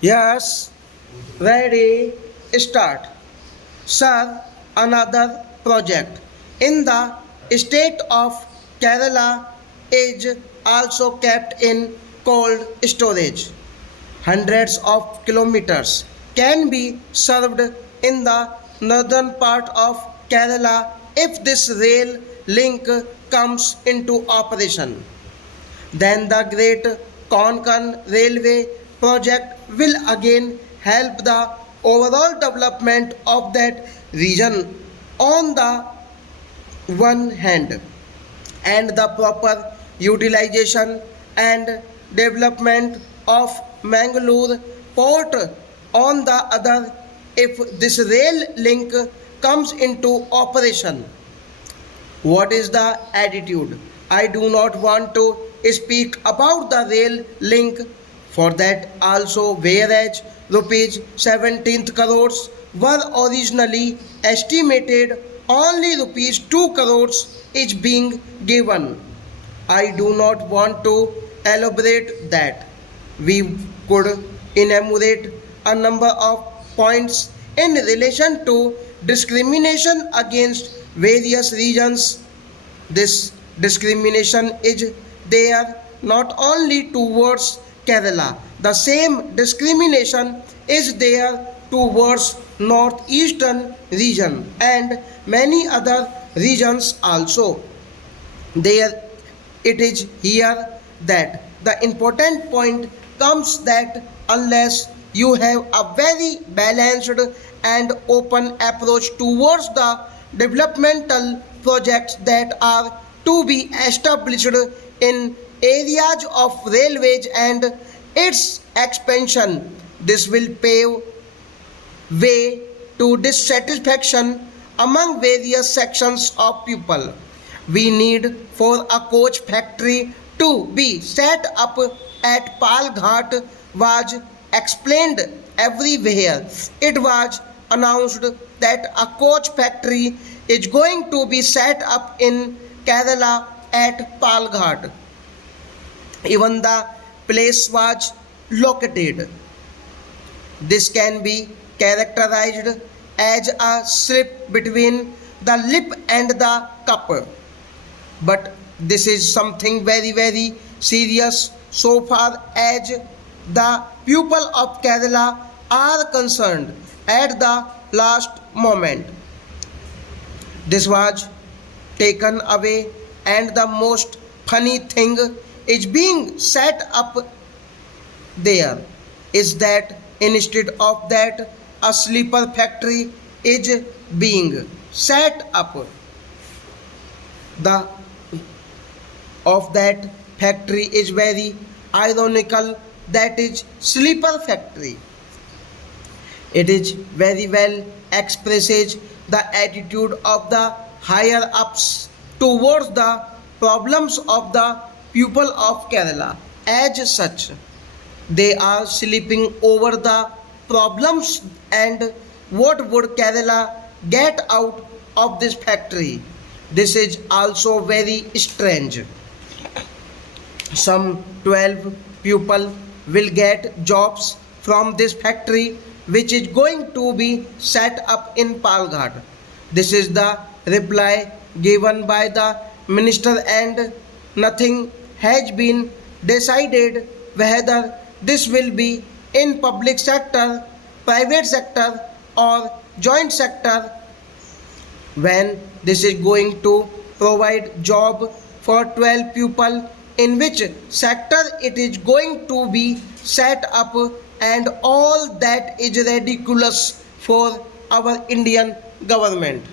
Yes, ready, start. Sir, another project in the state of Kerala is also kept in cold storage. Hundreds of kilometers can be served in the northern part of Kerala if this rail link comes into operation. Then the Great Konkan Railway project will again help the overall development of that region on the one hand, and the proper utilization and development of Mangalore port on the other. If this rail link comes into operation, what is the attitude? I do not want to speak about the rail link for that also, whereas rupees 17th crores were originally estimated, only rupees 2 crores is being given. I do not want to elaborate that. We could enumerate a number of points in relation to discrimination against various regions. This discrimination is there not only towards Kerala, the same discrimination is there towards northeastern region and many other regions also. There it is here that the important point comes that unless you have a very balanced and open approach towards the developmental projects that are to be established in areas of railways and its expansion, this will pave way to dissatisfaction among various sections of people. We need for a coach factory to be set up at Palghat was explained everywhere. It was announced that a coach factory is going to be set up in Kerala at Palghat. Even the place was located. This can be characterized as a slip between the lip and the cup. But this is something very serious so far as the people of Kerala are concerned at the last moment. This was taken away, and the most funny thing is being set up there is that instead of that a sleeper factory is being set up. The of that factory is very ironical, that is sleeper factory. It is very well expresses the attitude of the higher ups towards the problems of the people of Kerala. As such, they are sleeping over the problems, and what would Kerala get out of this factory? This is also very strange. Some 12 people will get jobs from this factory which is going to be set up in Palghat. This is the reply given by the minister, and nothing has been decided whether this will be in public sector, private sector or joint sector. When this is going to provide job for 12 people, in which sector it is going to be set up, and all that is ridiculous for our Indian government.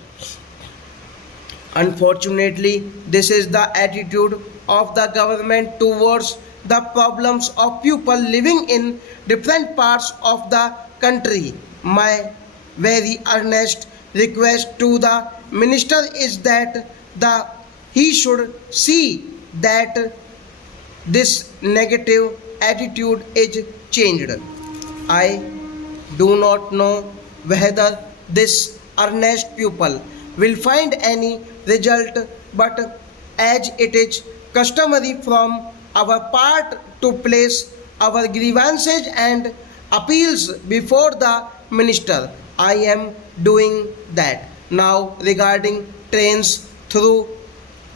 Unfortunately, this is the attitude of the government towards the problems of people living in different parts of the country. My very earnest request to the minister is that the he should see that this negative attitude is changed. I do not know whether this earnest pupil will find any result, but as it is customary from our part to place our grievances and appeals before the minister. I am doing that now regarding trains through,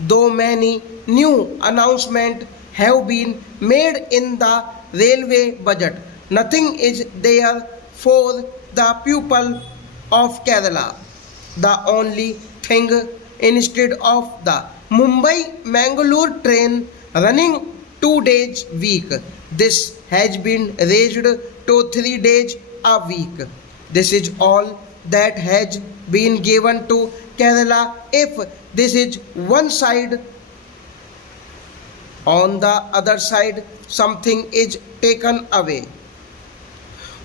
though many new announcements have been made in the railway budget. Nothing is there for the people of Kerala. The only thing, instead of the Mumbai Mangalore train running 2 days week, this has been raised to 3 days a week. This is all that has been given to Kerala. If this is one side, on the other side something is taken away.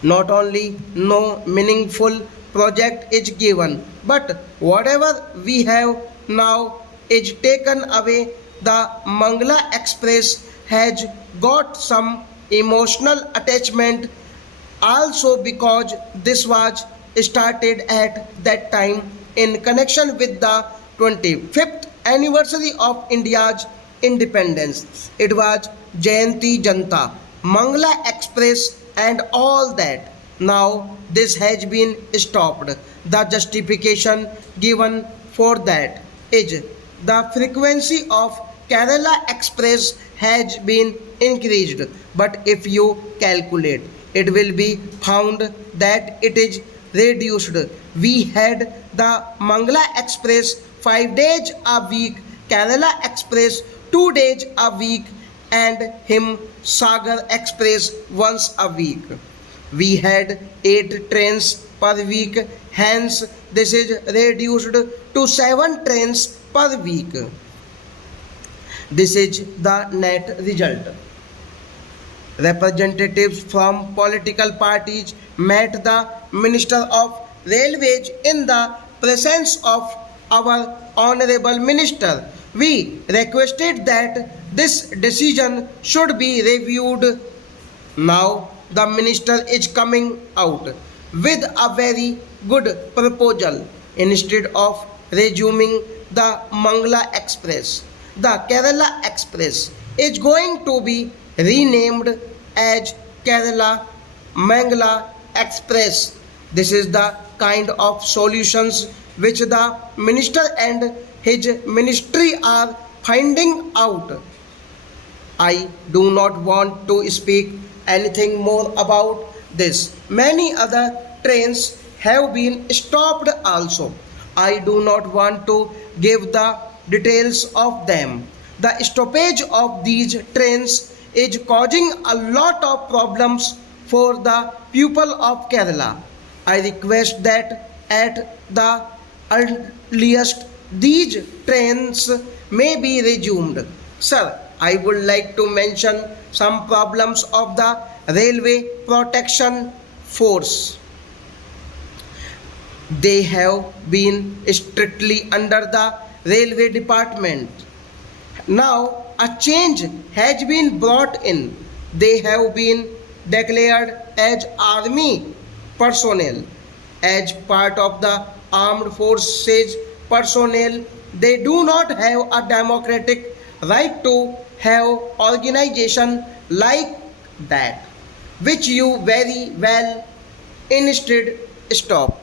Not only no meaningful project is given, but whatever we have now is taken away. The Mangala Express has got some emotional attachment also because this was started at that time in connection with the 25th anniversary of India's independence. It was Jayanti Janta, Mangala Express and all that. Now this has been stopped. The justification given for that is the frequency of Kerala Express has been increased, but if you calculate, it will be found that it is reduced. We had the Mangala Express 5 days a week, Kerala Express 2 days a week, and him Sagar Express once a week. We had 8 trains per week, hence this is reduced to 7 trains per week. This is the net result. Representatives from political parties met the Minister of Railways in the presence of our Honorable Minister. We requested that this decision should be reviewed. Now the Minister is coming out with a very good proposal. Instead of resuming the Mangala Express, the Kerala Express is going to be renamed as Kerala Mangala Express. This is the kind of solutions which the minister and his ministry are finding out. I do not want to speak anything more about this. Many other trains have been stopped also. I do not want to give the details of them. The stoppage of these trains is causing a lot of problems for the people of Kerala. I request that at the earliest these trains may be resumed. Sir, I would like to mention some problems of the Railway Protection Force. They have been strictly under the Railway Department. Now a change has been brought in. They have been declared as army personnel. As part of the armed forces personnel, they do not have a democratic right to have organization like that, which you very well instead stop.